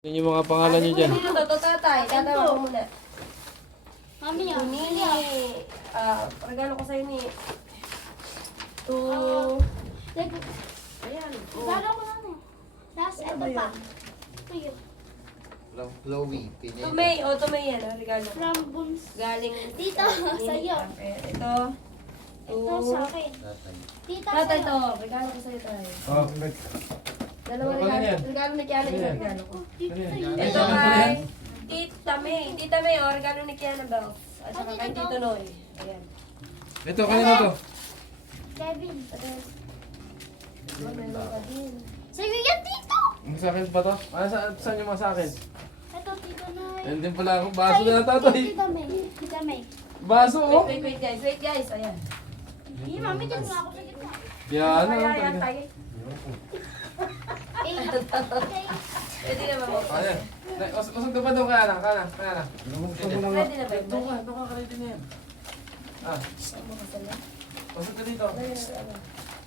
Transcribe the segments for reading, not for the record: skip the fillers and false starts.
Yan yung mga pangalan nyo dyan. Dito to, tatay. Tatawa ko muna. Mami niya. Nini, regalo ko sa'yo ni. To, ayan. Regalo ko na na. Tapos ito pa. Ito yun. Chloe, To Pineda. May, to May yan, regalo ko. From Buns. Galing Tito, Nini, sa'yo. Ito. Ito sa akin. Tatay. Tita, Tatay sa'yo. to, regalo ko sa'yo tayo. Oh, Dalawa Ano yan? regalo ni Kiana, isang regalo ko. Tito, sa'yo. Ito kay Tita May. Tita May, regalo ni Kiana Bell. At saka kay Tito Noy. Ayan. ito, kanina to. Kevin. Meron ka din. Sa'yo yan, Tito. Sa akin pa to? Saan yung mga sa akin? Ito, Tito Noy. Ayun din pala ako. Baso na tatay. Tita May. Tita May. Baso oh. Wait guys. Wait guys. Ayan. Hindi, mami, dyan nga ako sa gitna. Yan Ayan, oh. tayo. Eh, Pwede naman mo. Ayan. Usog ka pa doon kaya na. Kaya na. Pwede na ba yun? Doon ka ready na yan. Ah, Ano ka sala? usog ka dito.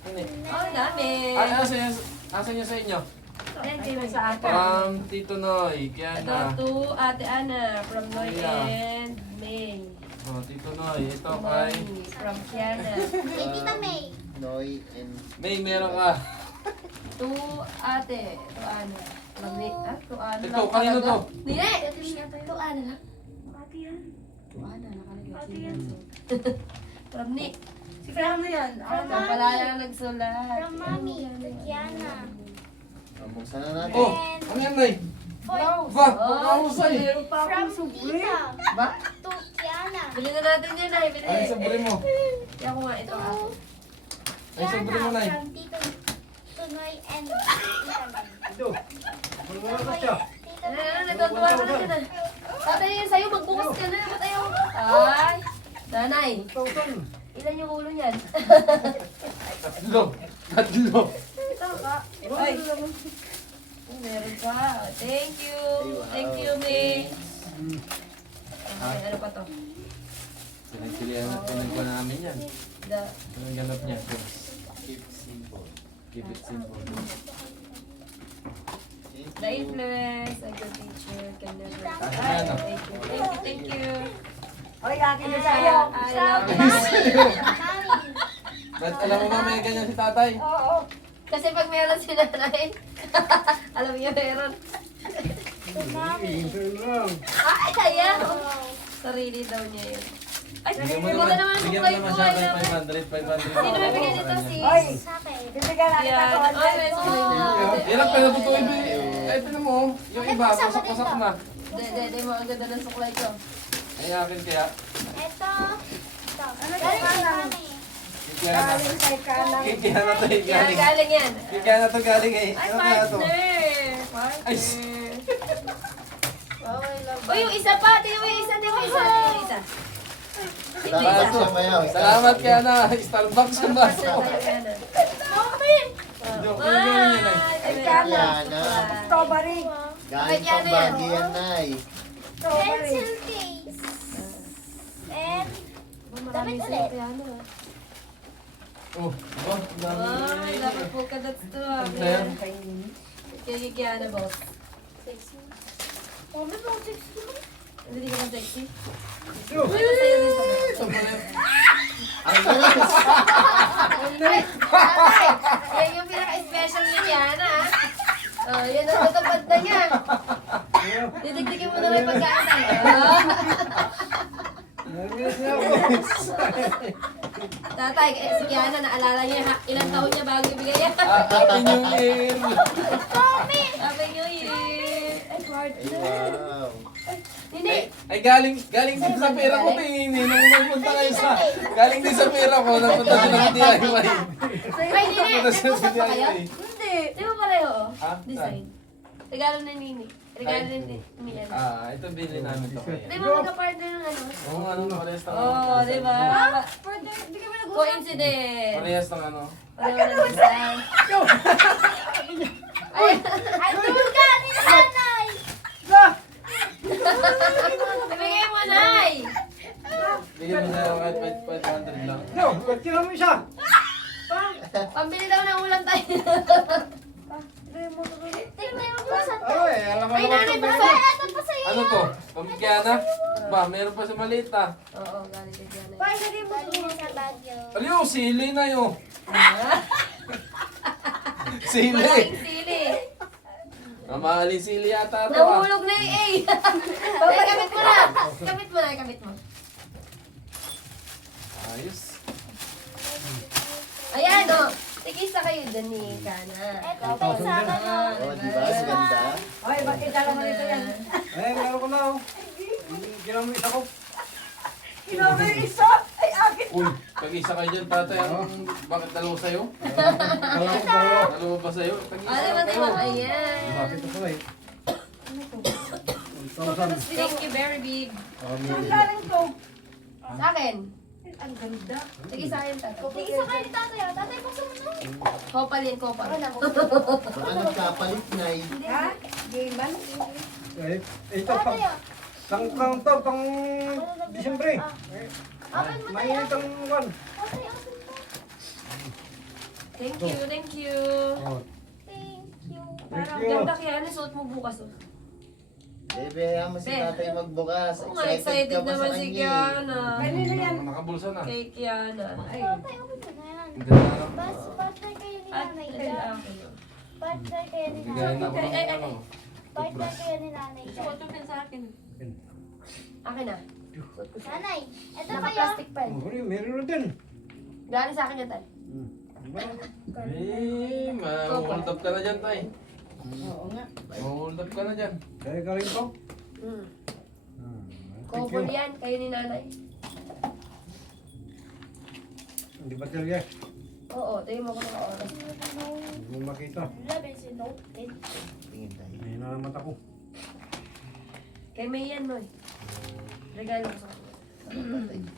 Hindi. Ang dami. Ay, asan niya sa inyo? Ayan, kayo sa akin. From Tito Noy, kaya Ito na. to Ate Ana from Noy Yeah. and May. Oh, Tito Noy, ito kay... Noy from Kiana. Kay Tita May. Noy and May, meron ka. To Ate. To Ana. From May. To Ana. Ito, kanino to? Nine! To Ana lang. Ate yan. To Ana. Nakalagay. Ate yan. From Nick. Si From yan. Ana. Palaya nagsulat. From Mami. To Kiana. buksan na natin. Oh, ano yan, Nay? From Ba, pakahusay. meron pa akong Tita. Ba? To Kiana. Bili na natin yan, Nay. Bili. Ay, saburin mo. Kaya ko nga ito. To Ay, saburin mo, Nay. From Tito Noy and Tita May. Tito May. Natutuwa ko na siya na. Tatay yun sa'yo, magbukas ka na. Ba't ayaw? Ay, nanay. Ilan yung ulo niyan? Tatlo. Ito ka. Ay. Oh, meron pa. Thank you. Thank you, May. Okay, ano pa to? Pinagpa namin yan. The, Anong ganap niya? Keep simple. Keep it simple. the influence, a good teacher can never... Ay, Ay, ano? thank you. Oy, akin na sa'yo. I love you. Mami. Ba't alam mo ba may ganyan si tatay? Oo. Kasi pag meron si nanay, alam niyo meron. To Mami. Ay, kaya. Wow. Sarili daw niya yun. Ay, Bigyan mo ganda naman ang bigyan mo kulay naman ko. siya Ay, kahit naman. 500. Hindi naman bigyan nito si... Oy, Sa akin. bibigyan na kita Yan. ko. Ay, may suloy na. Ilang pala po ito Ay, pino mo. Yung iba, pasak-pasak na. Hindi mo. Ang ganda ng suklay ko. Ay, akin kaya. Ito. Ito. Ano Galing yung kay kanan? Mami. Kaya na. Galing kay kanan. Kaya na to eh, Yan, galing. galing yan. Kaya na to galing eh. Ay, Ano kaya to? partner. Ay, Wow, I love Uy, yung isa pa. Tingnan mo yung isa. Tingnan mo yung isa. Tingnan mo yung isa. Salamat sa mayaw. Salamat kaya na. Starbucks yung baso. Mami. Joke, yung ganyan yun eh. Ay, Kiana. Strawberry. Galing Kiana pang yan. bagay yan, Nay. Strawberry. Pencil case. And Marami Damit sa'yo, ulit. kaya ano, ah. Oh, oh, dami. Ay, dapat po ka that's to. Ano yan? Kaya na, boss. Mami, pang 60. Hindi ka ba sexy? Uy, sa'yo din sa Ito pala yun. Ay, yes! Ay, yan yung pinaka-special ni Yana, ah. Oh, yan ang natupad na niya. Didikdikin mo na may pagkain. Tatay, si Yana, naalala niya, ilang taon niya bago ibigay yan. Happy New Year! Happy New Year! Ay, Ay, partner. wow. Hindi. Ay, galing din sa pera ko, tingin eh. Nung nagpunta kayo sa... Galing din sa pera ko, nagpunta din ng DIY. Ay, hindi. Nagpusap pa kayo? Hindi. Di ba pareho, oh? Ah, Design. Regalo na Nini. Regalo ni Ano. Ah, ito binili namin to kaya. Di ba magka-partner ng ano? Oo, anong parehas ng... Oo, di ba? Partner, hindi kami nag-usap. Coincident. Parehas ng ano? Pareho ng design. Ay, Ay, tulga ni nanay. ibigay mo, Nay! Bigyan mo na kahit 500 lang. No, ba't kaya mo siya? Pambili daw ng ulam tayo. Tingnan mo po sa Ay, alam mo Ay, nanay, to. basta. Ito pa sa'yo. Ano to? Pampiana? Ba, meron pa sa maliit ah. Oo, galing kay Diana. Pa, ilagay mo Sabi niya sa Baguio. Aliyo, sili na yun. Sili. Malaking sili. Mamahalin sili yata to ah. Nahulog na yung A. Ay, kamit mo na. Kamit mo na, kamit mo. Ayos. Ayan, o. Tigisa kayo dyan ni Kana. Ito pa yung sa akin, oh. Oh, di ba? Ganda. Ay, bakit alam mo nito yan? Eh, meron ko na oh. Ginawa mo isa ko. Kinuha yung isa. Ay, akin. Uy, pag-isa kayo dyan, tatay. Bakit dalawa sa'yo? Dalawa ko dalawa. Dalawa ba sa'yo? Pag-isa Ano lang ba kayo. naman? Ayan. Bakit ito pala eh. Thank you, very big. Saan galing to? Sa akin. Ang ganda. Sige sa akin, tatay. Tigisa kayo ni tatay, oh. Tatay, buksan mo na. Kopal yan, kopal. Baka nagkapalit na eh. Ha? Game ba? Eh, ito Tatay, pang, oh. pang to, pang Disyembre. Open mo May tayo. itong one. Tatay, open mo. Thank you, thank you. Oh, Thank you. Parang you. ganda kaya suot mo bukas. Oh. Bebe, hayaan mo si tatay magbukas. Oo nga, excited ka pa sa naman si kanya eh. Kiana. Kanino yan? Nakabulsa na. Kay Kiana. Ay, Tatay, open mo na yan. Ang ganda na. Partner kayo ni at Nanay kay Ida. akin. Partner kayo ni Bigayan na Nanay ako Ida. ng ano. Partner kayo ni Nanay Ida. Suot mo sa akin. Akin na. Nanay, ito kayo. Naka-plastic pen. oh, meron na din. Galing sa akin yan, tay. Eh, ma-hold up ka na dyan, tay. Oo nga. Ma-hold up ka na dyan. Kaya galing ko. Hmm. Thank Couple you. yan, kayo ni nanay. Hindi ba talaga? Oo, tayo mo ko ng oras. Hindi mo makita. Labi si Note. Tingin tayo. May na mata ko. Kay May yan, Noy. Regalo ko sa kanya.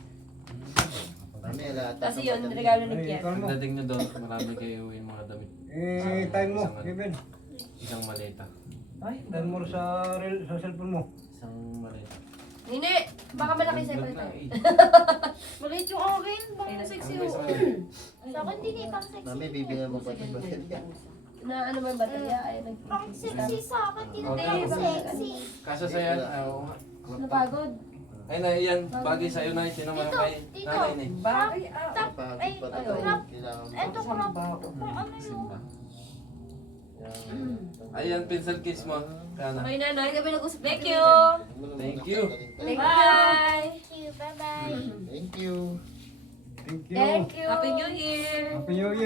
Mamaya lahat. Tapos yun, regalo ni Ay, Kian. ikaw mo. Pagdating nyo doon, marami kayo yung mga damit. Eh, time mo, Kevin. Isang maleta. Ay, time mo sa cellphone mo. Isang maleta. Nini, baka malaki sa Vlog ipalitan. na eh. Maliit yung akin. Baka Ay, sexy Ang may yung sakit. Sa akin din eh, pang sexy. Mami, bibigyan mo pa ng baterya. Na ano ba yung baterya? Ay, Pang sexy sa akin. Hindi Okay. sexy. Kaso sa yan, oo nga. Napagod. Ay na, yan, bagay sa'yo na, sinama Dito, kay dito. nanay na eh. Bagay, ah. Tap. Ay, Pagod pa ayaw. tayo. Kailangan mo. Eto crop. Kung ano yun. Ayan, pencil case mo. Kana. Okay, nanay, kami nag-usap. Thank you. Thank you. Bye. Thank you. Bye-bye. Thank you. Thank you. Thank you. Happy New Year. Happy New Year.